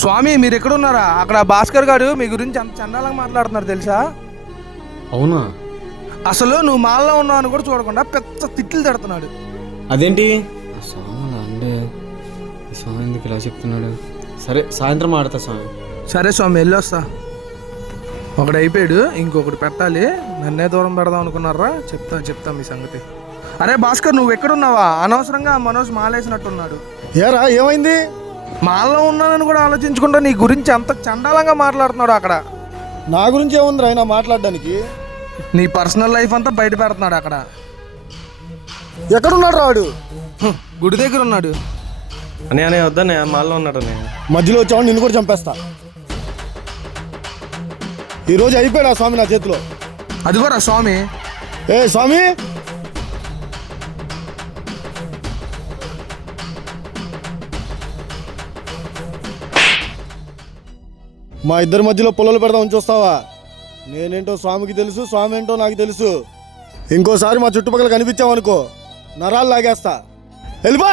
స్వామి మీరు ఎక్కడున్నారా? అక్కడ భాస్కర్ గారు మీ గురించి అంత చండాలంగా మాట్లాడుతున్నారు తెలుసా? అవునా? అసలు నువ్వు మాల్లో ఉన్నావు అని కూడా చూడకుండా పెద్ద తిట్లు తిడుతున్నాడు. అదేంటి ఆ స్వామి అలా అంటే ఈ స్వామి ఎందుకు ఇలా చెప్తున్నాడు? సరే సాయంత్రం ఆడతా స్వామి. సరే స్వామి వెళ్ళొస్తా. ఒకడు అయిపోయాడు, ఇంకొకటి పెట్టాలి. నన్నే దూరం పెడదాం అనుకున్నారా? చెప్తా మీ సంగతి. అరే భాస్కర్ నువ్వు ఎక్కడున్నావా? అనవసరంగా మనోజ్ మాలేసినట్టున్నాడు. ఏరా ఏమైంది? మాల్లో ఉన్నానని కూడా ఆలోచించకుండా నీ గురించి అంత చండాలంగా మాట్లాడుతున్నాడు అక్కడ. నా గురించి ఏముంది ఆయన మాట్లాడడానికి? నీ పర్సనల్ లైఫ్ అంతా బయట పెడుతున్నాడు అక్కడ. ఎక్కడున్నాడు రాడు? గుడి దగ్గర ఉన్నాడు. అనే వద్దనే మాల్లో ఉన్నాడు. మధ్యలో వచ్చావు నిన్ను కూడా చంపేస్తా. ఈరోజు అయిపోయాడు ఆ స్వామి నా చేతిలో. అదిగోరా స్వామి. ఏ స్వామి, మా ఇద్దరి మధ్యలో పొలాలు పెడదామని చూస్తావా? నేనేంటో స్వామికి తెలుసు, స్వామి ఏంటో నాకు తెలుసు. ఇంకోసారి మా చుట్టుపక్కల కనిపించావనుకో నరాలు లాగేస్తా. వెళ్ళిపా.